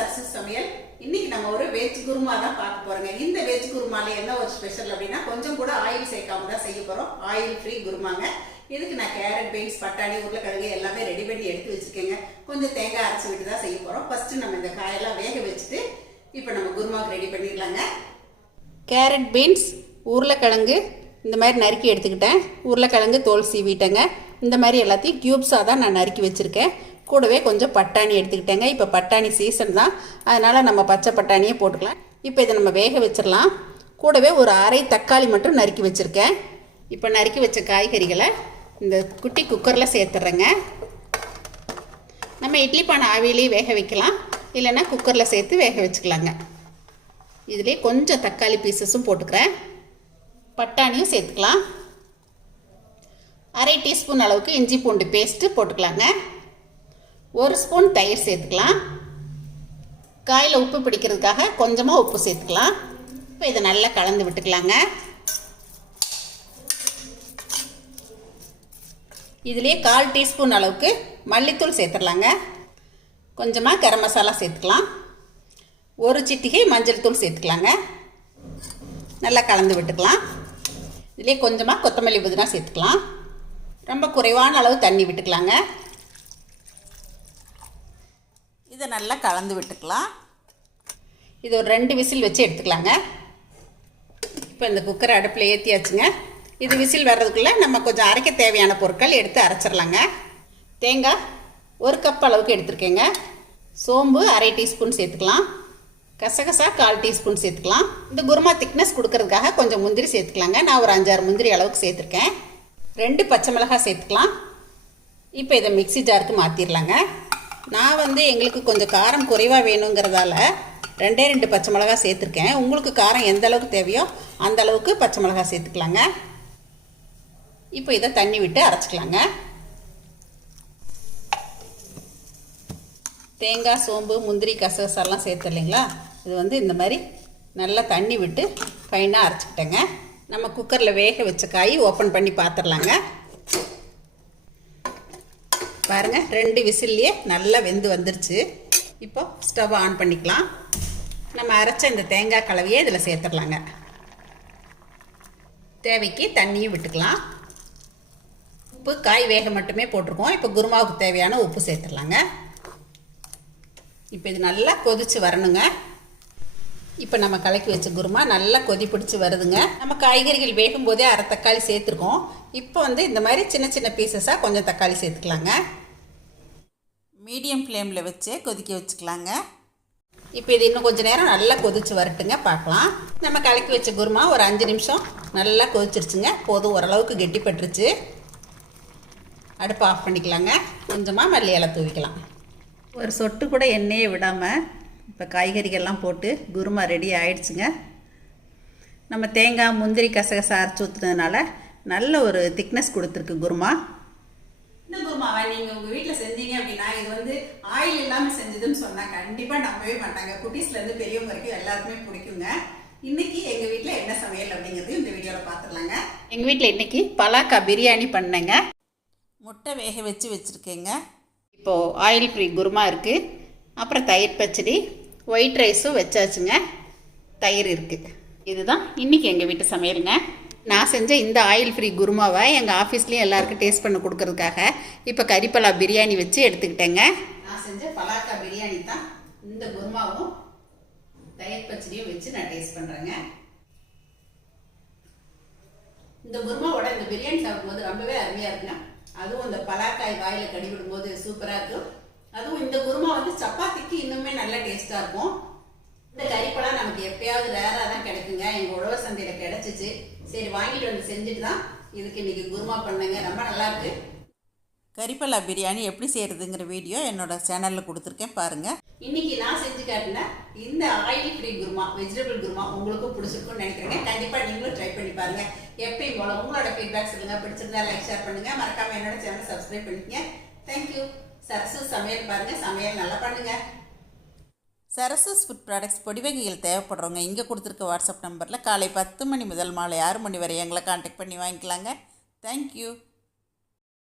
சரசு சமையல். இன்னைக்கு நம்ம ஒரு வெஜ் குருமா தான் பார்க்க போறோங்க. இந்த வெஜ் குருமால என்ன ஒரு ஸ்பெஷல் அப்படின்னா கொஞ்சம் கூட ஆயில் சேர்க்காம தான் செய்ய போறோம். ஆயில் ஃப்ரீ குருமாங்க. இதுக்கு நான் கேரட், பீன்ஸ், பட்டாணி, உருளைக்கிழங்கு எல்லாமே ரெடி பண்ணி எடுத்து வச்சிருக்கேங்க. கொஞ்சம் தேங்காய் அரைச்சி விட்டு தான் செய்ய போறோம். ஃபர்ஸ்ட் நம்ம இந்த காயெல்லாம் வேக வச்சுட்டு இப்போ நம்ம குருமாவுக்கு ரெடி பண்ணிடலாங்க. கேரட், பீன்ஸ், உருளைக்கிழங்கு இந்த மாதிரி நறுக்கி எடுத்துக்கிட்டேன். உருளைக்கிழங்கு தோல் சீவிட்டேங்க. இந்த மாதிரி எல்லாத்தையும் க்யூப்ஸாக தான் நான் நறுக்கி வச்சுருக்கேன். கூடவே கொஞ்சம் பட்டாணி எடுத்துக்கிட்டேங்க. இப்போ பட்டாணி சீசன் தான், அதனால் நம்ம பச்சை பட்டாணியே போட்டுக்கலாம். இப்போ இதை நம்ம வேக வச்சிடலாம். கூடவே ஒரு அரை தக்காளி மட்டும் நறுக்கி வச்சுருக்கேன். இப்போ நறுக்கி வச்ச காய்கறிகளை இந்த குட்டி குக்கரில் சேர்த்துட்றேங்க. நம்ம இட்லி பானை ஆவியிலேயே வேக வைக்கலாம், இல்லைன்னா குக்கரில் சேர்த்து வேக வச்சுக்கலாங்க. இதிலே கொஞ்சம் தக்காளி பீசஸும் போட்டுக்கிறேன். பட்டாணியும் சேர்த்துக்கலாம். அரை டீஸ்பூன் அளவுக்கு இஞ்சி பூண்டு பேஸ்ட்டு போட்டுக்கலாங்க. ஒரு ஸ்பூன் தயிர் சேர்த்துக்கலாம். காயில் உப்பு பிடிக்கிறதுக்காக கொஞ்சமாக உப்பு சேர்த்துக்கலாம். இப்போ இதை நல்லா கலந்து விட்டுக்கலாங்க. இதிலே 1/4 டீஸ்பூன் அளவுக்கு மல்லித்தூள் சேர்த்துடலாங்க. கொஞ்சமாக கரம் மசாலா சேர்த்துக்கலாம். ஒரு சிட்டிகை மஞ்சள் தூள் சேர்த்துக்கலாங்க. நல்லா கலந்து விட்டுக்கலாம். இதிலே கொஞ்சமாக கொத்தமல்லி புதினா சேர்த்துக்கலாம். ரொம்ப குறைவான அளவு தண்ணி விட்டுக்கலாங்க. இதை நல்லா கலந்து விட்டுக்கலாம். இது ஒரு 2 விசில் வச்சு எடுத்துக்கலாங்க. இப்போ இந்த குக்கரை அடுப்பில் ஏற்றியாச்சுங்க. இது விசில் வர்றதுக்குள்ளே நம்ம கொஞ்சம் அரைக்க தேவையான பொருட்கள் எடுத்து அரைச்சிடலாங்க. தேங்காய் 1 கப் அளவுக்கு எடுத்துருக்கேங்க. சோம்பு அரை டீஸ்பூன் சேர்த்துக்கலாம். கசகசா 1/4 டீஸ்பூன் சேர்த்துக்கலாம். இந்த குருமா திக்னஸ் கொடுக்கறதுக்காக கொஞ்சம் முந்திரி சேர்த்துக்கலாங்க. நான் ஒரு 5-6 முந்திரி அளவுக்கு சேர்த்துருக்கேன். 2 பச்சை மிளகாய் சேர்த்துக்கலாம். இப்போ இதை மிக்ஸி ஜாருக்கு மாற்றிடலாங்க. நான் எங்களுக்கு கொஞ்சம் காரம் குறைவாக வேணுங்கிறதால 2 பச்சை மிளகாய் சேர்த்துருக்கேன். உங்களுக்கு காரம் எந்த அளவுக்கு தேவையோ அந்த அளவுக்கு பச்சை மிளகாய் சேர்த்துக்கலாங்க. இப்போ இதை தண்ணி விட்டு அரைச்சிக்கலாங்க. தேங்காய், சோம்பு, முந்திரி, கசகசாலாம் சேர்த்து இல்லைங்களா, இது இந்த மாதிரி நல்லா தண்ணி விட்டு ஃபைனாக அரைச்சிக்கிட்டேங்க. நம்ம குக்கரில் வேக வச்ச காய் ஓப்பன் பண்ணி பார்த்துடலாங்க. பாருங்கள், 2 விசில்லையே நல்லா வெந்து வந்துருச்சு. இப்போ ஸ்டவ் ஆன் பண்ணிக்கலாம். நம்ம அரைச்ச இந்த தேங்காய் கலவையை இதில் சேர்த்துடலாங்க. தேவைக்கு தண்ணியும் விட்டுக்கலாம். உப்பு காய் வேக மட்டுமே போட்டிருக்கோம். இப்போ குருமாவுக்கு தேவையான உப்பு சேர்த்துடலாங்க. இப்போ இது நல்லா கொதித்து வரணுங்க. இப்போ நம்ம கலக்கி வச்ச குருமா நல்லா கொதி பிடிச்சி வருதுங்க. நம்ம காய்கறிகள் வேகும் போதே அரை தக்காளி சேர்த்துருக்கோம். இப்போ இந்த மாதிரி சின்ன சின்ன பீசஸாக கொஞ்சம் தக்காளி சேர்த்துக்கலாங்க. மீடியம் ஃப்ளேமில் வச்சு கொதிக்க வச்சுக்கலாங்க. இப்போ இது இன்னும் கொஞ்சம் நேரம் நல்லா கொதித்து வரட்டுங்க, பார்க்கலாம். நம்ம கலக்கி வச்ச குருமா ஒரு 5 நிமிஷம் நல்லா கொதிச்சிருச்சுங்க. போதும், ஓரளவுக்கு கெட்டிப்பட்டுருச்சு. அடுப்பு ஆஃப் பண்ணிக்கலாங்க. கொஞ்சமாக மல்லி இலை தூவிக்கலாம். ஒரு சொட்டு கூட எண்ணெயை விடாமல் இப்போ காய்கறிகள்லாம் போட்டு குருமா ரெடி ஆயிடுச்சுங்க. நம்ம தேங்காய், முந்திரி, கசகசா அரைச்சி ஊற்றுனதுனால நல்ல ஒரு திக்னஸ் கொடுத்துருக்கு குருமா. இந்த குருமாவை நீங்கள் உங்கள் வீட்டில் செஞ்சீங்க அப்படின்னா, இது ஆயில் இல்லாமல் செஞ்சதுன்னு சொன்னால் கண்டிப்பாக நம்பவே மாட்டாங்க. குட்டீஸ்லேருந்து பெரியவங்க வரைக்கும் எல்லாருக்குமே பிடிக்குங்க. இன்றைக்கி எங்கள் வீட்டில் என்ன சமையல் அப்படிங்கிறது இந்த வீடியோவில் பார்த்துடலாங்க. எங்கள் வீட்டில் இன்றைக்கி பலாக்காய் பிரியாணி பண்ணேங்க. முட்டை வேக வச்சு வச்சுருக்கேங்க. இப்போது ஆயில் ஃப்ரீ குருமா இருக்குது. அப்புறம் தயிர் பச்சடி, ஒயிட் ரைஸும் வச்சாச்சுங்க. தயிர் இருக்குது. இதுதான் இன்றைக்கி எங்கள் வீட்டு சமையலுங்க. நான் செஞ்ச இந்த ஆயில் ஃப்ரீ குருமாவை எங்கள் ஆஃபீஸ்லேயும் எல்லாருக்கும் டேஸ்ட் பண்ண கொடுக்கறதுக்காக இப்போ கறிப்பலா பிரியாணி வச்சு எடுத்துக்கிட்டேங்க. நான் செஞ்ச பலாக்கா பிரியாணி தான் இந்த குருமாவும் தயிர் பச்சடியும் வச்சு நான் டேஸ்ட் பண்ணுறேங்க. இந்த குருமாவோட இந்த பிரியாணி சாப்பிடும்போது ரொம்பவே அருமையாக இருக்குங்க. அதுவும் இந்த பலாக்காய் வாயில் கடிவிடும்போது சூப்பராக இருக்கும். அதுவும் இந்த குருமா சப்பாத்திக்கு இன்னுமே நல்ல டேஸ்ட்டாக இருக்கும். இந்த கறிப்பழம் நமக்கு எப்பயாவது ரேராக தான் கிடைக்குங்க. எங்கள் உழவர் சந்தையில் கிடச்சிச்சு. சரி, வாங்கிட்டு செஞ்சுட்டு தான் இதுக்கு இன்றைக்கி குருமா பண்ணேங்க. ரொம்ப நல்லாயிருக்கு. கறிப்பலா பிரியாணி எப்படி செய்கிறதுங்கிற வீடியோ என்னோடய சேனலில் கொடுத்துருக்கேன், பாருங்கள். இன்றைக்கி நான் செஞ்சு காட்டின இந்த oil free kurma, vegetable kurma உங்களுக்கும் பிடிச்சிருக்குன்னு நினைக்கிறேங்க. கண்டிப்பாக நீங்களும் ட்ரை பண்ணி பாருங்கள். எப்பயும் போல உங்களோட ஃபீட்பேக் சொல்லுங்கள். பிடிச்சிருந்தா லைக், ஷேர் பண்ணுங்கள். மறக்காமல் என்னோட சேனலை சப்ஸ்கிரைப் பண்ணிக்கங்க. தேங்க்யூ. சரசு சமையல் பாருங்கள், சமையல் நல்லா பண்ணுங்கள். சரசஸ் ஃபுட் ப்ராடக்ட்ஸ் பொடி வகைகள் தேவைப்படுறவங்க இங்கே கொடுத்துருக்க வாட்ஸ்அப் நம்பரில் காலை 10 மணி முதல் மாலை 6 மணி வரை எங்களை கான்டாக்ட் பண்ணி வாங்கிக்கலாங்க. தேங்க்யூ.